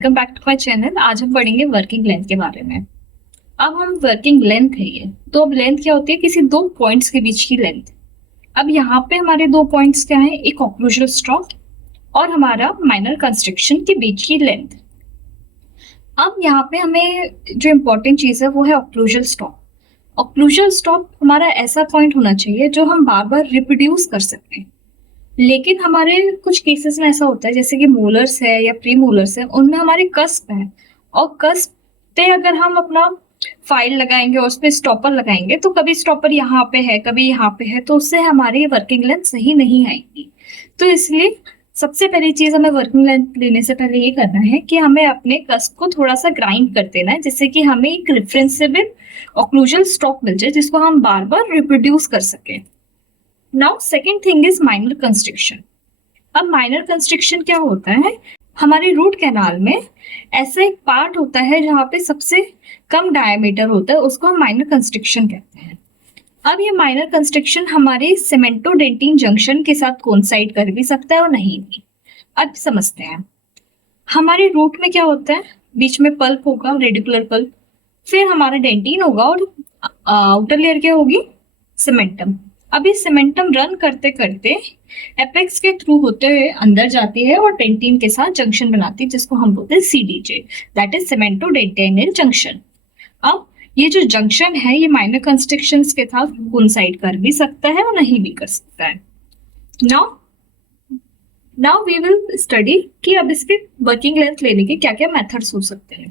Welcome back to my channel. आज हम पढ़ेंगे वर्किंग लेंथ के बारे में। अब हम वर्किंग लेंथ है ये, तो अब लेंथ क्या होती है? किसी दो पॉइंट्स के बीच की लेंथ। अब यहाँ पे हमारे दो पॉइंट्स क्या हैं? एक ऑक्लूजल स्टॉप और हमारा माइनर कंस्ट्रक्शन के बीच की लेंथ। अब यहाँ पे हमें जो इम्पोर्टेंट चीज है वो है ऑक्लूजल स्टॉप। ऑक्लूजल स्टॉप हमारा ऐसा पॉइंट होना चाहिए जो हम बार बार रिप्रोड्यूस कर सकते हैं। लेकिन हमारे कुछ केसेस में ऐसा होता है, जैसे कि मोलर्स है या प्री मोलर्स है, उनमें हमारे कस्प है, और कस्प पे अगर हम अपना फाइल लगाएंगे और उसपे स्टॉपर लगाएंगे तो कभी स्टॉपर यहाँ पे है, कभी यहाँ पे है, तो उससे हमारी वर्किंग लेंथ सही नहीं आएगी। तो इसलिए सबसे पहली चीज हमें वर्किंग लेंथ लेने से पहले ये करना है कि हमें अपने कस्प को थोड़ा सा ग्राइंड कर देना है, जिससे कि हमें एक रिफरेंसेबल ऑक्लूजल स्टॉप मिल जाए जिसको हम बार बार रिप्रोड्यूस कर सके। Now second thing is minor construction. अब माइनर कंस्ट्रक्शन क्या होता है? हमारे रूट कैनाल में ऐसा एक पार्ट होता है जहाँ पे सबसे कम डायमीटर होता है, उसको हम माइनर कंस्ट्रक्शन कहते हैं। अब ये माइनर कंस्ट्रक्शन हमारे सीमेंटोडेंटिन जंक्शन के साथ कोइंसाइड कर भी सकता है और नहीं भी। अब समझते हैं हमारे रूट में क्या होता है। बीच में पल्प होगा, रेडिकुलर पल्प, फिर हमारा डेंटिन होगा और आउटर लेयर क्या होगी? सीमेंटम। अब ये सीमेंटम रन करते करते एपेक्स के थ्रू होते हुए अंदर जाती है और डेंटिन के साथ जंक्शन बनाती है, जिसको हम बोलते हैं सीडीजे, दैट इज सीमेंटोडेंटिनल जंक्शन। अब ये जो जंक्शन है ये माइनर कंस्ट्रक्शंस के साथ कोइंसाइड कर भी सकता है और नहीं भी कर सकता है। Now now we will study कि अब इसके वर्किंग लेंथ लेने के क्या क्या मेथड्स हो सकते हैं।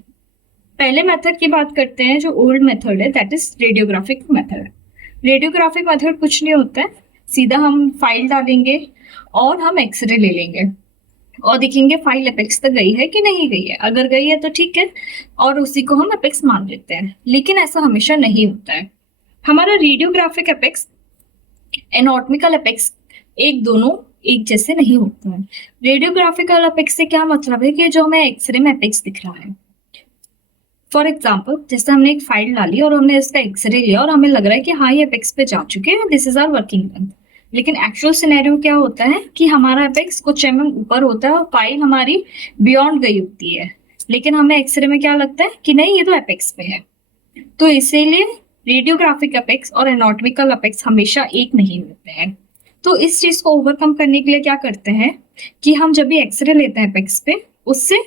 पहले मेथड की बात करते हैं, जो ओल्ड मेथड है, that is radiographic method. Radiographic method कुछ नहीं होता है, सीधा हम फाइल डालेंगे और हम एक्सरे ले लेंगे और देखेंगे फाइल एपेक्स तक गई है कि नहीं गई है। अगर गई है तो ठीक है और उसी को हम एपेक्स मान लेते हैं, लेकिन ऐसा हमेशा नहीं होता है। हमारा रेडियोग्राफिक एपेक्स एनाटॉमिकल एपेक्स दोनों एक जैसे नहीं होते हैं। रेडियोग्राफिकल एपेक्स से क्या मतलब है? कि जो हमें एक्सरे में एपेक्स दिख रहा है, फॉर एग्जाम्पल जैसे हमने एक फाइल डाली और हमने इसका एक्सरे लिया और हमें लग रहा है कि हाँ ये एपेक्स पे जा चुके हैं, this is our working length. लेकिन एक्चुअल सिनेरियो क्या होता है कि हमारा एपेक्स कुछ ऊपर होता है और फाइल हमारी बियॉन्ड गई होती है, लेकिन हमें एक्सरे में क्या लगता है कि नहीं ये तो एपेक्स पे है। तो इसीलिए रेडियोग्राफिक एपेक्स और एनाटॉमिकल एपेक्स हमेशा एक नहीं होते हैं। तो इस चीज को ओवरकम करने के लिए क्या करते हैं कि हम जब भी एक्सरे लेते हैं एपेक्स पे, उससे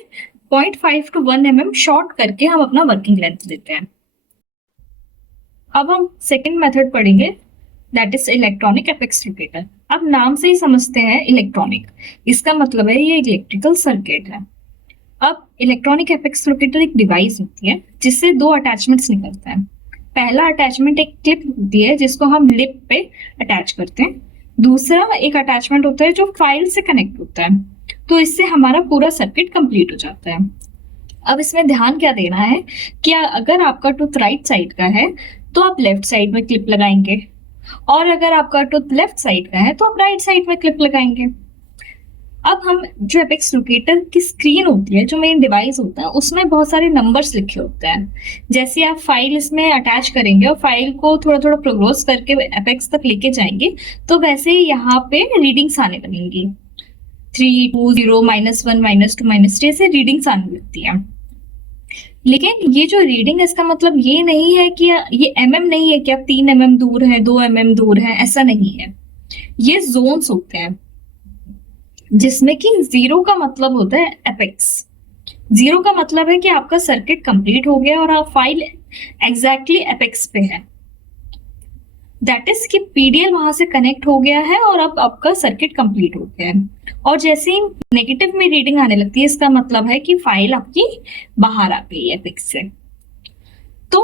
0.5 to 1 mm शॉर्ट करके हम अपना वर्किंग लेंथ देते हैं। अब हम सेकंड मेथड पढ़ेंगे, that is electronic apex locator. अब नाम से ही समझते हैं इलेक्ट्रॉनिक, इसका मतलब है ये इलेक्ट्रिकल सर्किट है। अब इलेक्ट्रॉनिक एपेक्स लोकेटर एक डिवाइस होती है जिससे दो अटैचमेंट्स निकलते हैं। पहला अटैचमेंट एक क्लिप होती है जिसको हम लिप पे अटैच करते हैं। दूसरा एक अटैचमेंट होता है जो फाइल से कनेक्ट होता है। तो इससे हमारा पूरा सर्किट कंप्लीट हो जाता है। अब इसमें ध्यान क्या देना है कि अगर आपका टूथ राइट साइड का है तो आप लेफ्ट साइड में क्लिप लगाएंगे, और अगर आपका टूथ लेफ्ट साइड का है तो आप राइट साइड में क्लिप लगाएंगे। अब हम जो एपेक्स लोकेटर की स्क्रीन होती है, जो मेन डिवाइस होता है, उसमें बहुत सारे नंबर्स लिखे होते हैं। जैसे आप फाइल इसमें अटैच करेंगे और फाइल को थोड़ा थोड़ा प्रोग्रेस करके एपेक्स तक लेके जाएंगे, तो वैसे ही यहाँ पे रीडिंग्स आने लगेंगी। 3, 2, 0, -1, -2, -3 ऐसे रीडिंग्स आने लगती है। लेकिन ये जो रीडिंग है इसका मतलब ये नहीं है कि ये mm नहीं है कि आप 3 mm दूर है, 2 mm दूर है, ऐसा नहीं है। ये जोन्स होते हैं जिसमें कि 0 का मतलब होता है एपेक्स। 0 का मतलब है कि आपका सर्किट कंप्लीट हो गया और आप फाइल एग्जैक्टली एपेक्स पे है, दैट इज कि पीडीएल वहां से कनेक्ट हो गया है और अब आपका सर्किट कंप्लीट हो गया है। और जैसे ही नेगेटिव में रीडिंग आने लगती है, इसका मतलब है कि फाइल आपकी बाहर आ गई है एपेक्स से। तो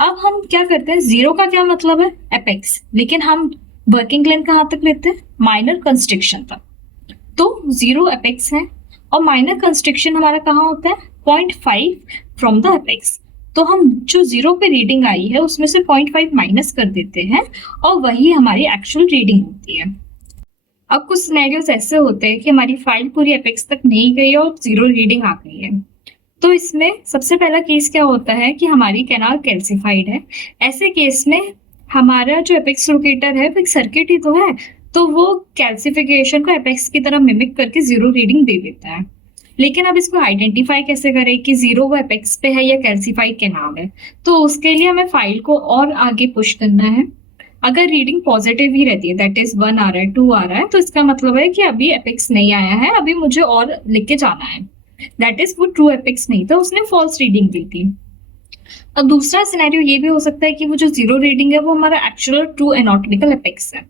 अब हम क्या करते हैं, 0 का क्या मतलब है? एपेक्स। लेकिन हम वर्किंग लेंथ कहां तक लेते हैं? माइनर कंस्ट्रक्शन तक। तो 0 एपेक्स है और माइनर कंस्ट्रक्शन हमारा कहाँ होता है? 0.5 फ्रॉम द एपेक्स। तो हम जो 0 पे रीडिंग आई है उसमें से 0.5 माइनस कर देते हैं और वही हमारी एक्चुअल रीडिंग होती है। अब कुछ सिनेरियोस ऐसे होते हैं कि हमारी फाइल पूरी एपेक्स तक नहीं गई और 0 रीडिंग आ गई है। तो इसमें सबसे पहला केस क्या होता है कि हमारी कैनाल कैल्सिफाइड है। ऐसे केस में हमारा जो एपेक्स लोकेटर है वो एक सर्किट ही तो है, तो वो कैल्सिफिकेशन को एपेक्स की तरह मिमिक करके 0 रीडिंग दे देता है। लेकिन अब इसको आइडेंटिफाई कैसे करें कि जीरो वो एपेक्स पे है या कैल्सीफाइड के नाम है। तो उसके लिए हमें फाइल को और आगे पुश करना है। अगर रीडिंग पॉजिटिव ही रहती है, दैट इज 1 आ रहा है, 2 आ रहा है, तो इसका मतलब है कि अभी एपेक्स नहीं आया है, अभी मुझे और लिख के जाना है। दैट इज वो ट्रू एपेक्स नहीं था, उसने फॉल्स रीडिंग दी थी। अब दूसरा सिनेरियो ये भी हो सकता है कि वो जो जीरो रीडिंग है वो हमारा एक्चुअल ट्रू एनाटॉमिकल एपेक्स है।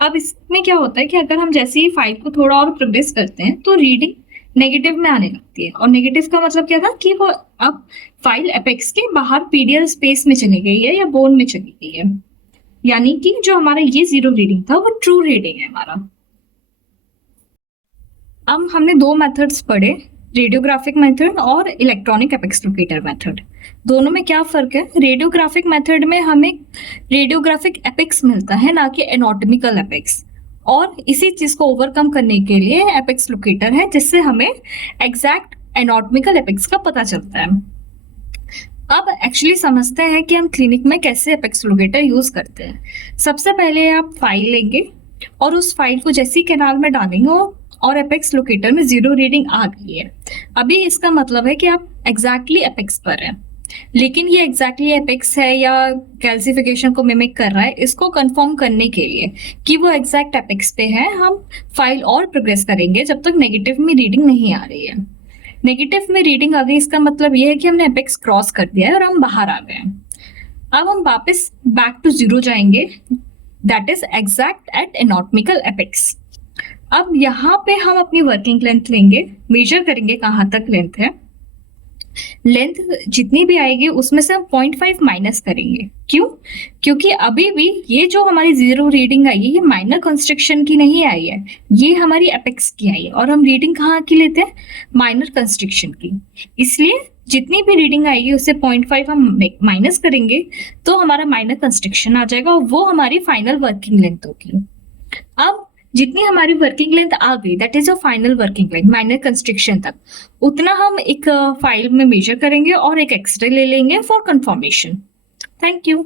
अब इसमें क्या होता है कि अगर हम जैसे ही फाइल को थोड़ा और प्रोग्रेस करते हैं तो रीडिंग नेगेटिव में आने लगती है। और नेगेटिव का मतलब क्या था कि वो अब फाइल एपेक्स के बाहर पीडीएल स्पेस में चली गई है या बोन में चली गई है, यानी कि जो हमारा ये जीरो रीडिंग था वो ट्रू रीडिंग है हमारा। अब हमने दो मेथड्स पढ़े, रेडियोग्राफिक मेथड और इलेक्ट्रॉनिक एपेक्स लोकेटर मेथड। दोनों में क्या फर्क है? रेडियोग्राफिक मेथड में हमें रेडियोग्राफिक एपेक्स मिलता है, ना कि एनाटॉमिकल एपेक्स। और इसी चीज को ओवरकम करने के लिए एपेक्स लोकेटर है, जिससे हमें एग्जैक्ट एनाटॉमिकल एपेक्स का पता चलता है। अब एक्चुअली समझते हैं कि हम क्लिनिक में कैसे एपेक्स लोकेटर यूज करते हैं। सबसे पहले आप फाइल लेंगे और उस फाइल को जैसी कैनाल में डालेंगे और एपेक्स लोकेटर में जीरो रीडिंग आ गई है। अभी इसका मतलब है कि आप एग्जैक्टली एपेक्स पर हैं, लेकिन ये एग्जैक्टली एपेक्स है या कैल्सिफिकेशन को मिमिक कर रहा है, इसको कंफर्म करने के लिए कि वो एग्जैक्ट एपेक्स पे है, हम फाइल और प्रोग्रेस करेंगे जब तक नेगेटिव में रीडिंग नहीं आ रही है। नेगेटिव में रीडिंग आ गई, इसका मतलब ये है कि हमने एपेक्स क्रॉस कर दिया है और हम बाहर आ गए। अब हम वापस बैक टू जीरो जाएंगे, that is exact at anatomical apex. अब यहाँ पे हम अपनी वर्किंग लेंथ लेंगे, मेजर करेंगे कहाँ तक लेंथ है। लेंथ जितनी भी आएगी उसमें से हम 0.5 माइनस करेंगे। क्यों? क्योंकि अभी भी ये जो हमारी जीरो रीडिंग आई है ये माइनर कंस्ट्रक्शन की नहीं आई है, ये हमारी एपेक्स की आई है। और हम रीडिंग कहाँ की लेते हैं? माइनर कंस्ट्रक्शन की। इसलिए जितनी भी रीडिंग आएगी उससे 0.5 हम माइनस करेंगे तो हमारा माइनर कंस्ट्रक्शन आ जाएगा और वो हमारी फाइनल वर्किंग लेंथ होगी। अब जितनी हमारी वर्किंग लेंथ आ गई, that is a final working length minor construction तक, उतना हम एक फाइल में मेजर करेंगे और एक एक्सरे ले लेंगे फॉर कंफर्मेशन। Thank you.